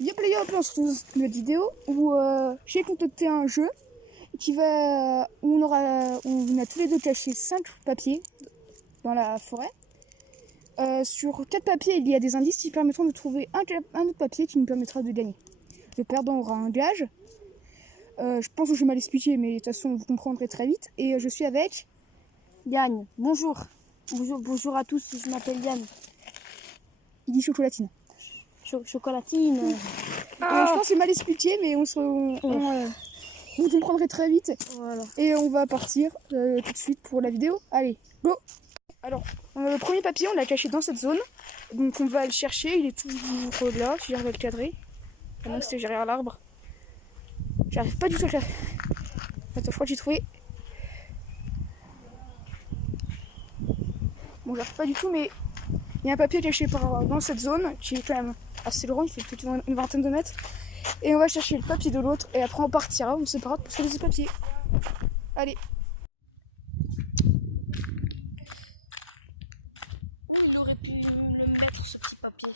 Yep les gars, on se retrouve dans cette vidéo où j'ai concocté un jeu qui va, où on a tous les deux caché 5 papiers dans la forêt. Sur 4 papiers, il y a des indices qui permettront de trouver un autre papier qui nous permettra de gagner. Le perdant aura un gage. Je pense que je vais mal expliquer, mais de toute façon vous comprendrez très vite. Et je suis avec Yann. Bonjour. Bonjour à tous, je m'appelle Yann. Il dit chocolatine. Chocolatine. Je pense que c'est mal expliqué, mais vous comprendrez très vite. Voilà. Et on va partir tout de suite pour la vidéo. Allez, go. Alors, le premier papier, on l'a caché dans cette zone. Donc on va le chercher, il est toujours là, si j'arrive à le cadrer. Pendant que c'était derrière l'arbre. J'arrive pas du tout à le cadrer. Attends, je crois que j'ai trouvé. Bon, j'arrive pas du tout, mais il y a un papier caché dans cette zone qui est quand même assez loin, il fait peut-être une vingtaine de mètres. Et on va chercher le papier de l'autre et après on partira, on se séparera pour trouver ce papier. Allez. Où il aurait pu le mettre ce petit papier?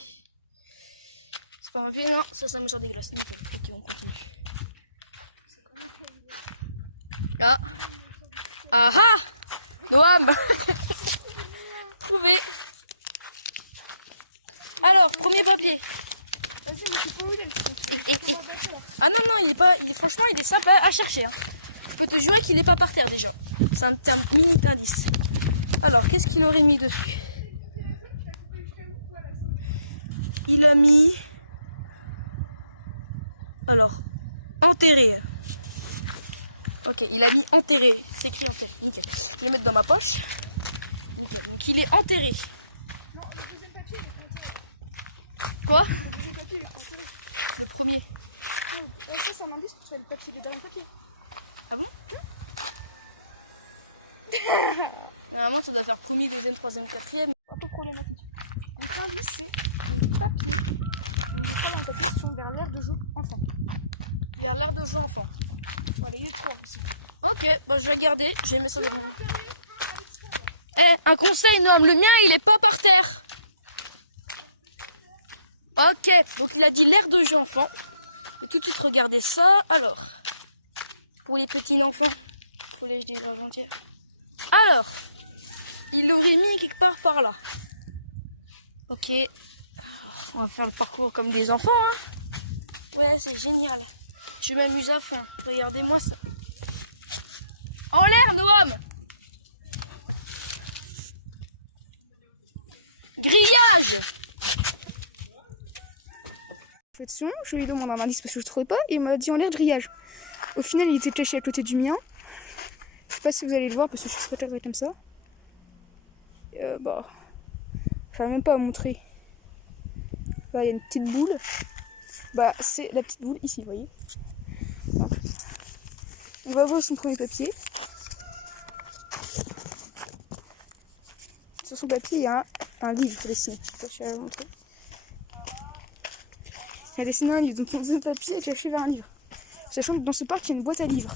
C'est pas un papier, non, ça me sort dégueulasse. Ok, on continue. Ah. Ah ah, Noam. Trouvé. Alors, premier papier. Ah non, non, franchement, il est simple à chercher. Hein. Je peux te jurer qu'il n'est pas par terre déjà. C'est un terme mini indice. Alors, qu'est-ce qu'il aurait mis dessus? Il a mis... Alors, enterré. Ok, il a mis enterré. C'est écrit enterré. Nickel. Je vais le mettre dans ma poche. Donc, il est enterré. Non, le deuxième papier, il est enterré. Quoi? Le deuxième papier, il est enterré. Le premier. Ça, c'est un indice pour trouver le papier, le dernier papier. Ah bon? Normalement, ça doit faire premier, deuxième, troisième, quatrième. Un peu problématique. Donc, indice, papier. Les trois dans le papier sont vers l'aire de jeu enfant. Vers l'air de jeu enfant. Voilà, il y a trois aussi. Ok, bah je vais garder. J'ai mis ça dans... Eh, un conseil, Noam, le mien, il est pas par terre. Ok, donc il a dit l'air de jeu enfant. Et tout de suite, regardez ça. Alors, pour les petits enfants, il faut les dire gentils. Alors, il l'aurait mis quelque part par là. Ok, on va faire le parcours comme des enfants, hein. Ouais, c'est génial. Je m'amuse à fond. Regardez-moi ça. En l'air, Noam. Grillage. Attention, je lui demande un indice parce que je ne trouvais pas et il m'a dit en l'air grillage. Au final, il était caché à côté du mien. Je sais pas si vous allez le voir parce que je suis pas cadré comme ça. Bah, je même pas à montrer. Là, il y a une petite boule. Bah, c'est la petite boule ici, vous voyez. Voilà. On va voir son premier papier. Sur son papier, il y a un livre dessiné. Je sais pas si je vais vous montrer. Il a dessiné un livre, donc son papier est caché vers un livre. Sachant que dans ce parc, il y a une boîte à livres.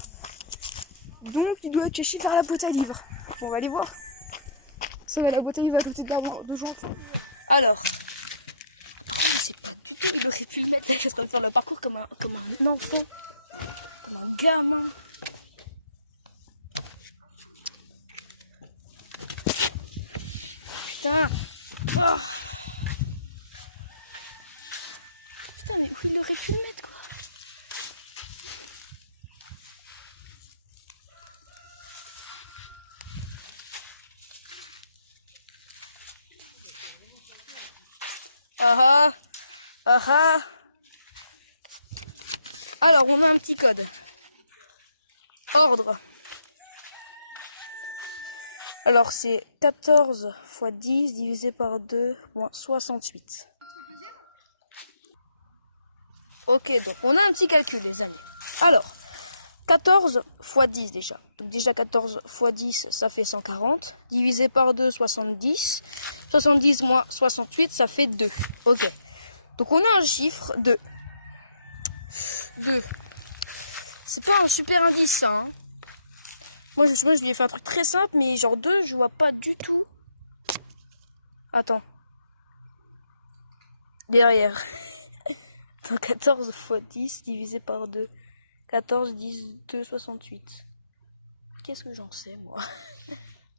Donc, il doit être caché vers la boîte à livres. Bon, on va aller voir. Ça va, la boîte à livres à côté de gens. Alors, je sais pas du tout, il aurait pu le mettre. Je vais faire le parcours comme un enfant. Comme un gamin. Putain. Oh. Putain, mais où il aurait pu le mettre, quoi? Ah ah. Ah ah. Alors, on a un petit code. Ordre. Alors, c'est 14 x 10 divisé par 2 moins 68. Ok, donc on a un petit calcul, les amis. Alors, 14 x 10 déjà. Donc déjà 14 x 10, ça fait 140. Divisé par 2, 70. 70 moins 68, ça fait 2. Ok. Donc on a un chiffre de 2. C'est pas un super indice, ça. Hein. Moi, je lui ai fait un truc très simple, mais genre 2, je vois pas du tout. Attends. Derrière. Attends, 14 fois 10 divisé par 2. 14, 10, 2, 68. Qu'est-ce que j'en sais, moi?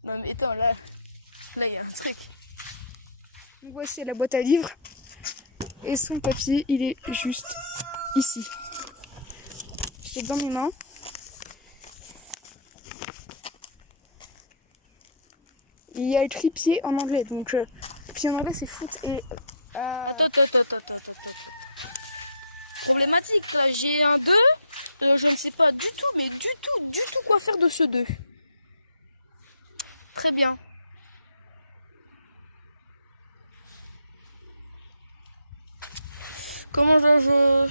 Non, mais attends, là, il y a un truc. Donc voici la boîte à livres. Et son papier, il est juste ici. J'ai dans mes mains. Et il y a écrit pied en anglais. Donc, pied en anglais, c'est foot. Et. Attends. Problématique, là, j'ai un 2. Je ne sais pas du tout, mais du tout quoi faire de ce 2. Très bien. Comment je...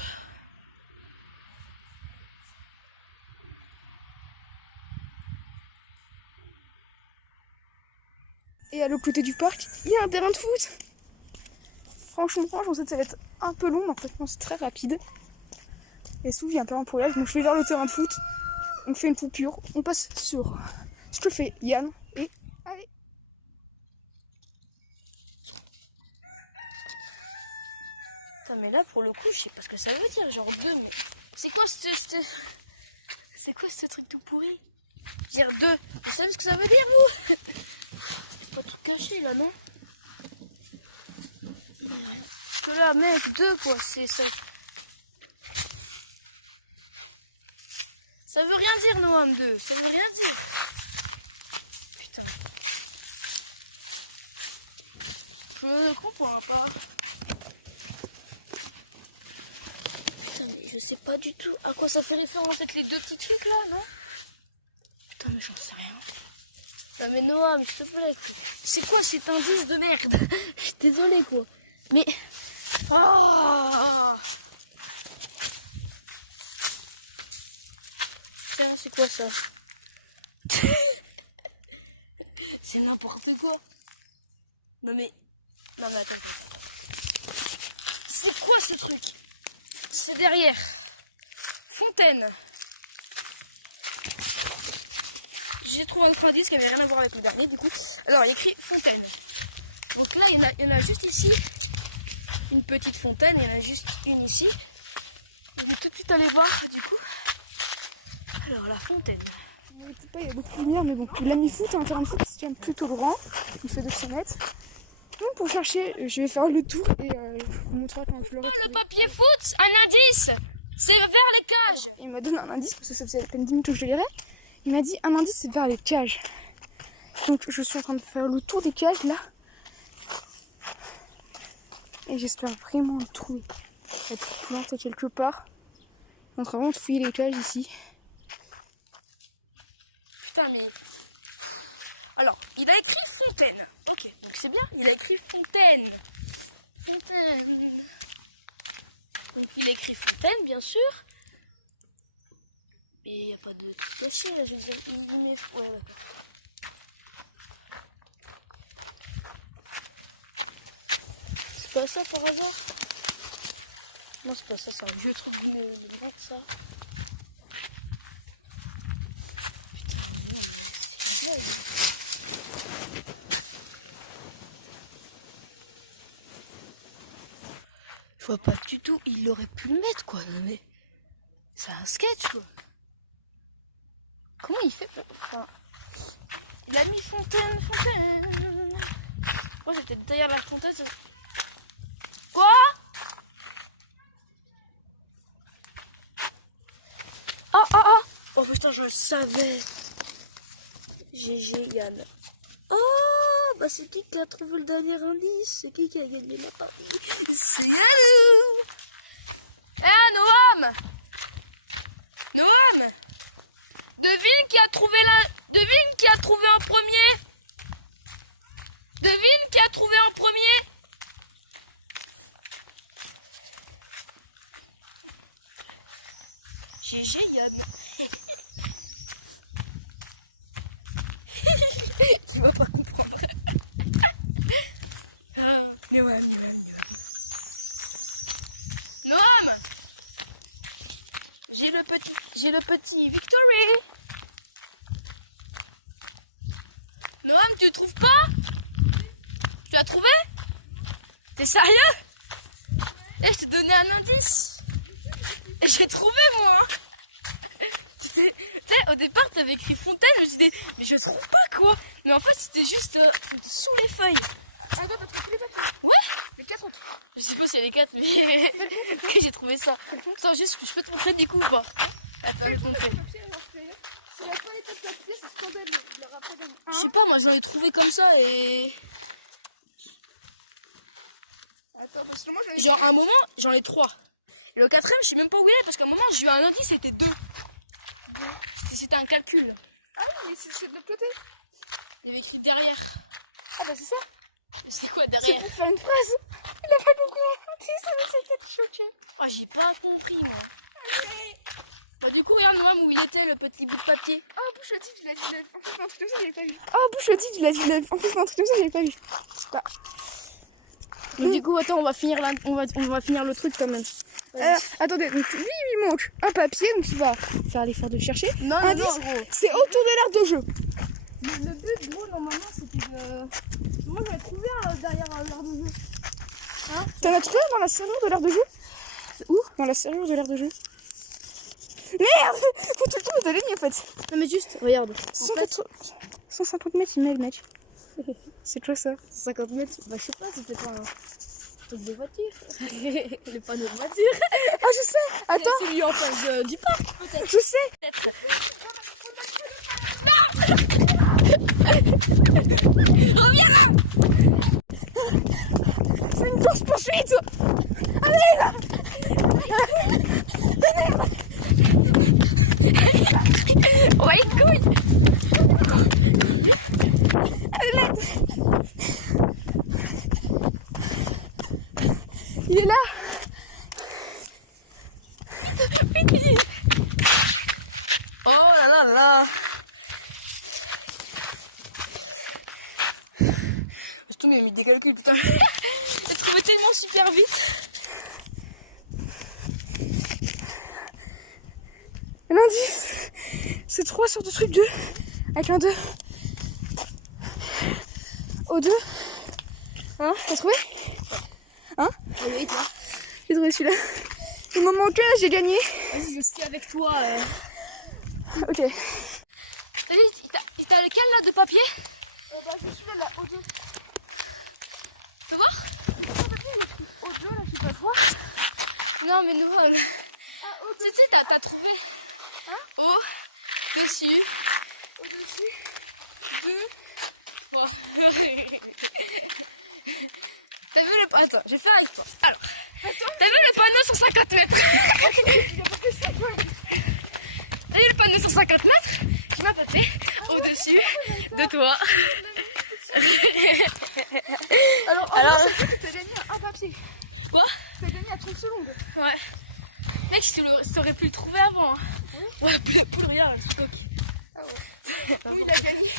Et à l'autre côté du parc, il y a un terrain de foot. Franchement, je pensais que ça va être un peu long, mais en fait, non, c'est très rapide. Et sous, il y a un terrain pour l'âge, donc je vais vers le terrain de foot. On fait une coupure, on passe sur ce que fait Yann, et allez. Putain, mais là, pour le coup, je sais pas ce que ça veut dire, genre 2, mais... C'est quoi ce truc tout pourri? Dire 2, vous savez ce que ça veut dire, vous? C'est pas tout caché, là, non? Que là, mec, 2, quoi, c'est ça. Ça veut rien dire, Noam, 2. Ça veut rien dire. Putain. Je comprends pas. Putain, mais je sais pas du tout à quoi ça fait référence avec les 2 petits trucs là, non? Putain, mais j'en sais rien. Non, mais Noam, s'il te plaît. C'est quoi cet indice de merde? Je suis désolée, quoi. Mais. Oh, c'est quoi ça? C'est n'importe quoi. Non mais attends. C'est quoi ce truc? C'est derrière. Fontaine. J'ai trouvé un autre indice qui avait rien à voir avec le dernier du coup. Alors il y a écrit fontaine. Donc là il y en a juste ici. Une petite fontaine, il y en a juste une ici. On va tout de suite aller voir du coup. Alors la fontaine. Ne sais pas, il y a beaucoup de lumière, mais bon, il a mis foot, un terrain de foot, c'est quand même plutôt grand. Il fait 200 mètres. Donc pour chercher, je vais faire le tour et je vous montrerai quand je l'aurai trouvé. Le papier foot, un indice, c'est vers les cages. Alors, il m'a donné un indice parce que ça faisait à peine 10 minutes que je le lirais. Il m'a dit un indice, c'est vers les cages. Donc je suis en train de faire le tour des cages là. Et j'espère vraiment le trouver. Il va être planté quelque part. On est en train vraiment de fouiller les cages ici. Putain mais... Alors, il a écrit fontaine. Ok, donc c'est bien, il a écrit fontaine. Fontaine. Donc il a écrit fontaine, bien sûr. Mais il n'y a pas de dossier là, je veux dire. Il met... Ouais, d'accord. C'est pas ça par hasard? Non, c'est pas ça, c'est un vieux truc de merde ça. Je vois pas du tout, il aurait pu le mettre quoi, non mais c'est un sketch quoi. Comment il fait? Enfin, il a mis fontaine. Moi j'étais derrière la fontaine. Quoi? Ah. Oh putain, je le savais. GG Yann. Oh, bah c'est qui a trouvé le dernier indice? C'est qui a gagné la partie? C'est Yann. Eh Noam! Noam! Devine qui a trouvé en premier? Devine qui a trouvé en premier? GG Yann. Tu vas pas comprendre. Noam, j'ai le petit Victory. Noam, tu le trouves pas? Tu l'as trouvé? T'es sérieux? Eh, je t'ai donné un indice. j'ai trouvé moi. Tu sais, au départ t'avais écrit fontaine, je me suis dit mais je trouve pas quoi. Mais en fait c'était juste sous les feuilles. Ah toi t'as trouvé les papiers? Ouais. Les 4 autres. Je sais pas si c'est les 4 mais j'ai trouvé ça. Attends juste je peux te montrer des coups ou pas? Attends, je vais te montrer. C'est la toilette de papier, c'est scandaleux. Il leur a pas donné. Je sais pas, moi je l'avais trouvé comme ça et. Attends, parce que moi j'avais. Genre à un moment j'en ai 3. Et le quatrième je sais même pas où il est parce qu'à un moment j'ai eu un indice c'était 2. C'était un calcul. Ah oui, mais c'est de l'autre côté. Il y avait écrit derrière. Ah bah c'est ça. Mais c'est quoi C'est derrière? pour faire une phrase. Il a pas compris. Ça me fait choqué. Ah j'ai pas compris moi. Bah, du coup regarde-moi où il était le petit bout de papier. Oh Bouchotti, tu l'as dit. En plus un truc comme ça, j'avais pas vu. Oh Bouchotti, tu l'as dit. En plus un truc comme ça, j'avais pas vu. Bah. Donc du coup attends on va finir le truc quand même. Attendez, donc lui il manque un papier, donc tu vas faire l'effort de le chercher. Non, Indice, non, gros. c'est autour de l'aire de jeu. Le but, gros, normalement, c'était de. Moi, j'avais trouvé derrière l'aire de jeu. Hein? T'en as trouvé dans la serrure de l'aire de jeu? Où? Dans la serrure de l'aire de jeu. Merde! Faut tout le temps de la ligne en fait. Non, mais juste, regarde. 150 mètres, il met le mec. C'est quoi ça? 50 mètres, bah, je sais pas, c'était pas un truc de voiture. Le panneau de voiture. Ah, je sais! Attends! C'est lui en face du parc, peut-être. Je sais! Peut-être. Reviens là! C'est une course poursuite! Allez là! Ouais, les couilles! Allez là! Il est là! Oh là là là! Surtout, il a mis des calculs, putain. J'ai trouvé tellement super vite. L'indice, c'est 3 sur 2 trucs 2 avec un 2. Au 2. Hein? T'as trouvé? Hein? Oui, toi. J'ai trouvé celui-là. Il m'en manque un, j'ai gagné. Vas-y, je suis avec toi. Ok. Il t'a lequel là de papier? Bah, c'est celui-là, là, au 2. Tu vas voir? Au 2, là, je sais pas quoi. Non, mais nous. Ah, au 2. Tu sais, t'as trouvé. Hein? Au-dessus. Au-dessus. Oh. T'as vu le panneau? Attends, je vais faire avec toi. Alors, t'as vu le panneau sur 50 mètres? T'as vu le panneau sur 50 mètres? Je m'ai tapé au-dessus de toi. Alors, t'as gagné un papier. Quoi? T'as gagné à 30 secondes. Ouais. Mec, t'aurais pu le trouver avant. Hein. Ouais, plus rien, le truc. Ah ouais. Il a gagné.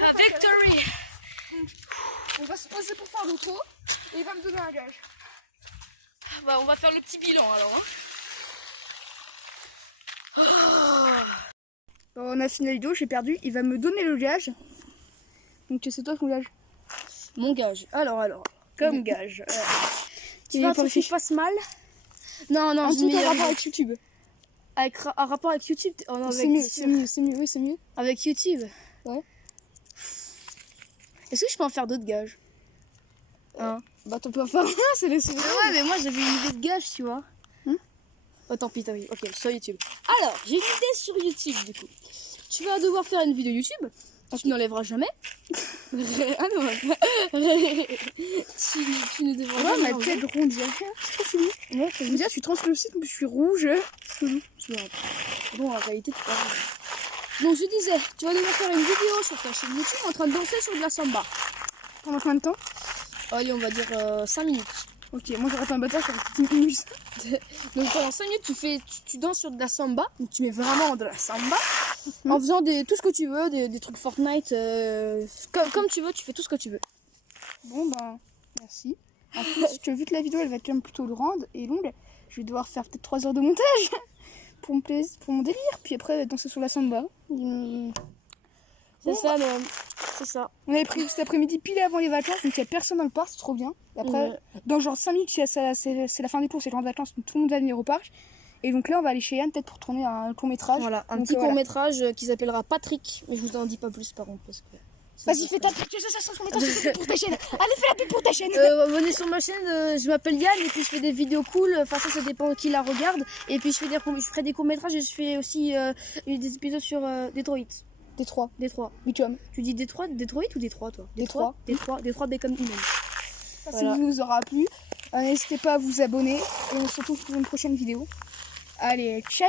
A victory! On va se poser pour faire l'auto et il va me donner un gage. Bah, on va faire le petit bilan alors. Hein. Bon, on a fini la vidéo, j'ai perdu. Il va me donner le gage. Donc c'est toi ton gage. Mon gage. Alors. Comme gage. Tu vas pour qu'il fasse mal? Non, un truc en rapport avec YouTube. Un rapport avec YouTube? Oh, non, c'est mieux, oui, c'est mieux. Avec YouTube? Ouais. Est-ce que je peux en faire d'autres gages? Hein? Bah t'en peux en faire un, c'est les souvenirs. Ouais, mais moi j'avais une idée de gage, tu vois. Oh, tant pis. Ok, sur YouTube. Alors, j'ai une idée sur YouTube, du coup. Tu vas devoir faire une vidéo YouTube. Tu n'enlèveras jamais. Ah non, tu ne devras ouais, jamais ma tête rondirait. C'est trop chelou. Ouais, je me dis, je suis translucide, mais je suis rouge. Chelou. Bon, en réalité, tu pas. Donc, je disais, tu vas devoir faire une vidéo sur ta chaîne YouTube en train de danser sur de la samba. Pendant combien de temps? Allez, on va dire 5 minutes. Ok, moi j'aurais pas un bâtard, ça va être 10 minutes. Donc pendant 5 minutes, tu danses sur de la samba. Donc tu mets vraiment de la samba. En faisant tout ce que tu veux, des trucs Fortnite. Comme tu veux, tu fais tout ce que tu veux. Bon ben, merci. En plus, vu que la vidéo elle va être quand même plutôt grande et longue, je vais devoir faire peut-être 3 heures de montage pour mon délire. Puis après danser sur la samba. C'est ça, c'est ça. On avait prévu cet après-midi pile avant les vacances, donc il n'y a personne dans le parc, c'est trop bien. Et après, dans genre 5 minutes, c'est la fin des cours, c'est le de vacances, donc tout le monde va venir au parc. Et donc là, on va aller chez Yann peut-être pour tourner un court-métrage. Voilà, un petit court-métrage qui s'appellera Patrick, mais je vous en dis pas plus par contre parce que... Vas-y, fais ta pub, pour ta chaîne. Allez, fais la pub pour ta chaîne. Venez sur ma chaîne, je m'appelle Yann et puis je fais des vidéos cool. Enfin, ça dépend de qui la regarde. Et puis je ferai des courts-métrages et je fais aussi des épisodes sur Detroit. Détroit. Bicom. Tu dis Detroit ou Détroit, toi? Détroit Become Human. Ça vous aura plu. N'hésitez pas à vous abonner et on se retrouve pour une prochaine vidéo. Allez, ciao.